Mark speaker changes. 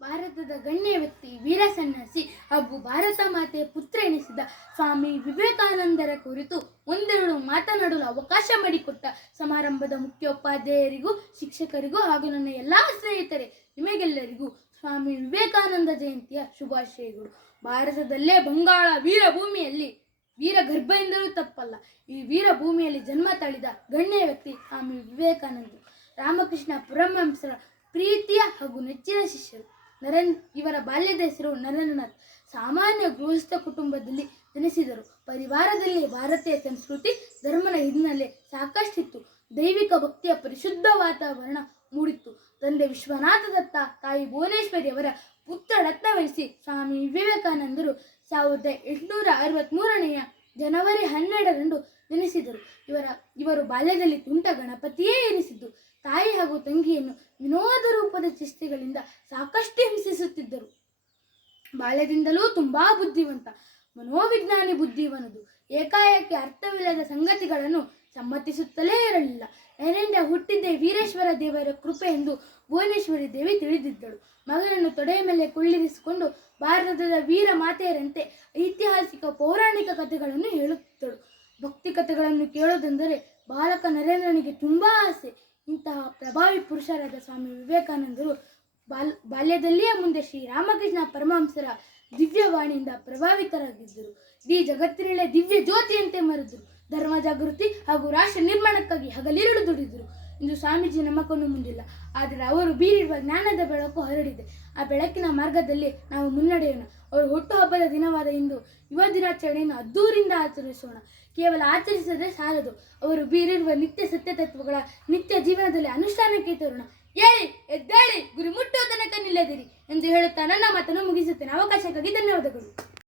Speaker 1: ಭಾರತದ ಗಣ್ಯ ವ್ಯಕ್ತಿ ವೀರ ಸನ್ಯಾಸಿ ಹಾಗೂ ಭಾರತ ಮಾತೆಯ ಪುತ್ರ ಎನಿಸಿದ ಸ್ವಾಮಿ ವಿವೇಕಾನಂದರ ಕುರಿತು ಒಂದೆರಡು ಮಾತನಾಡಲು ಅವಕಾಶ ಮಾಡಿಕೊಟ್ಟ ಸಮಾರಂಭದ ಮುಖ್ಯೋಪಾಧ್ಯಾಯರಿಗೂ, ಶಿಕ್ಷಕರಿಗೂ ಹಾಗೂ ನನ್ನ ಎಲ್ಲ ಸ್ನೇಹಿತರೆ, ನಿಮಗೆಲ್ಲರಿಗೂ ಸ್ವಾಮಿ ವಿವೇಕಾನಂದ ಜಯಂತಿಯ ಶುಭಾಶಯಗಳು. ಭಾರತದಲ್ಲೇ ಬಂಗಾಳ ವೀರಭೂಮಿಯಲ್ಲಿ ವೀರ ಗರ್ಭ ಎಂದರೂ ತಪ್ಪಲ್ಲ, ಈ ವೀರ ಭೂಮಿಯಲ್ಲಿ ಜನ್ಮ ತಾಳಿದ ಗಣ್ಯ ವ್ಯಕ್ತಿ ಸ್ವಾಮಿ ವಿವೇಕಾನಂದ ರಾಮಕೃಷ್ಣ ಪರಮಹಂಸರ ಪ್ರೀತಿಯ ಹಾಗೂ ನೆಚ್ಚಿನ ಶಿಷ್ಯರು. ನರೇನ್ ಇವರ ಬಾಲ್ಯದ ಹೆಸರು ನರೇಂದ್ರನಾಥ್ ಸಾಮಾನ್ಯ ಗೃಹಸ್ಥ ಕುಟುಂಬದಲ್ಲಿ ಜನಿಸಿದರು. ಪರಿವಾರದಲ್ಲಿ ಭಾರತೀಯ ಸಂಸ್ಕೃತಿ, ಧರ್ಮದ ಹಿನ್ನೆಲೆ ಸಾಕಷ್ಟಿತ್ತು. ದೈವಿಕ ಭಕ್ತಿಯ ಪರಿಶುದ್ಧ ವಾತಾವರಣ ಮೂಡಿತ್ತು. ತಂದೆ ವಿಶ್ವನಾಥ ದತ್ತ, ತಾಯಿ ಭುವನೇಶ್ವರಿಯವರ ಪುತ್ರ ರತ್ನವಹಿಸಿ ಸ್ವಾಮಿ ವಿವೇಕಾನಂದರು. ಸಾವಿರದ ಎಂಟುನೂರ ಅರವತ್ತ್ಮೂರನೆಯ ಜನವರಿ ಹನ್ನೆರಡರಂದು ಜನಿಸಿದರು ಇವರ, ಇವರು ಬಾಲ್ಯದಲ್ಲಿ ತುಂಟ ಗಣಪತಿಯೇ ಎನಿಸಿದ್ದು. ತಾಯಿ ಹಾಗೂ ತಂಗಿಯನ್ನು ವಿನೋದ ರೂಪದ ಚಿಷ್ಟೆಗಳಿಂದ ಸಾಕಷ್ಟು ಹಿಂಸಿಸುತ್ತಿದ್ದರು. ಬಾಲ್ಯದಿಂದಲೂ ತುಂಬಾ ಬುದ್ಧಿವಂತ, ಮನೋವಿಜ್ಞಾನಿ ಬುದ್ಧಿವನದು ಏಕಾಏಕಿ ಅರ್ಥವಿಲ್ಲದ ಸಂಗತಿಗಳನ್ನು ಸಮ್ಮತಿಸುತ್ತಲೇ ಇರಲಿಲ್ಲ. ನರೇಂದ್ರ ಹುಟ್ಟಿದ್ದೇ ವೀರೇಶ್ವರ ದೇವರ ಕೃಪೆ ಎಂದು ಭುವನೇಶ್ವರಿ ದೇವಿ ತಿಳಿದಿದ್ದಳು. ಮಗನನ್ನು ತೊಡೆಯ ಮೇಲೆ ಕುಳ್ಳಿರಿಸಿಕೊಂಡು ಭಾರತದ ವೀರ ಮಾತೆಯರಂತೆ ಐತಿಹಾಸಿಕ ಪೌರಾಣಿಕ ಕಥೆಗಳನ್ನು ಹೇಳುತ್ತಿದ್ದಳು ಭಕ್ತಿ ಕಥೆಗಳನ್ನು ಕೇಳೋದೆಂದರೆ ಬಾಲಕ ನರೇಂದ್ರನಿಗೆ ತುಂಬಾ ಆಸೆ. ಇಂತಹ ಪ್ರಭಾವಿ ಪುರುಷರಾದ ಸ್ವಾಮಿ ವಿವೇಕಾನಂದರು ಬಾಲ್, ಬಾಲ್ಯದಲ್ಲಿಯೇ ಮುಂದೆ ಶ್ರೀರಾಮಕೃಷ್ಣ ಪರಮಹಂಸರ ದಿವ್ಯವಾಣಿಯಿಂದ ಪ್ರಭಾವಿತರಾಗಿದ್ದರು. ಇಡೀ ಜಗತ್ತಿನಲ್ಲೇ ದಿವ್ಯ ಜ್ಯೋತಿಯಂತೆ ಮರೆದರು ಧರ್ಮ ಜಾಗೃತಿ ಹಾಗೂ ರಾಷ್ಟ್ರ ನಿರ್ಮಾಣಕ್ಕಾಗಿ ಹಗಲಿರುಳು ದುಡಿದರು. ಇಂದು ಸ್ವಾಮೀಜಿ ನಮ್ಮ ಮುಂದಿಲ್ಲ. ಆದರೆ ಅವರು ಬೀರಿರುವ ಜ್ಞಾನದ ಬೆಳಕು ಹರಡಿದೆ. ಆ ಬೆಳಕಿನ ಮಾರ್ಗದಲ್ಲಿ ನಾವು ಮುನ್ನಡೆಯೋಣ. ಅವರು ಹುಟ್ಟುಹಬ್ಬದ ದಿನವಾದ ಇಂದು ಯುವ ದಿನಾಚರಣೆಯನ್ನು ಅದ್ದೂರಿಂದ ಆಚರಿಸೋಣ. ಕೇವಲ ಆಚರಿಸದೆ ಸಾಲದು. ಅವರು ಬೀರಿರುವ ನಿತ್ಯ ಸತ್ಯ ತತ್ವಗಳ ನಿತ್ಯ ಜೀವನದಲ್ಲಿ ಅನುಷ್ಠಾನಕ್ಕೆ ತರೋಣ. ಹೇಳಿ ಎದ್ದೇಳಿ, ಗುರಿ ಮುಟ್ಟುವ ತನಕ ನಿಲ್ಲದಿರಿ ಎಂದು ಹೇಳುತ್ತಾ ನನ್ನ ಮಾತನ್ನು ಮುಗಿಸುತ್ತೇನೆ. ಅವಕಾಶಕ್ಕಾಗಿ ಧನ್ಯವಾದಗಳು.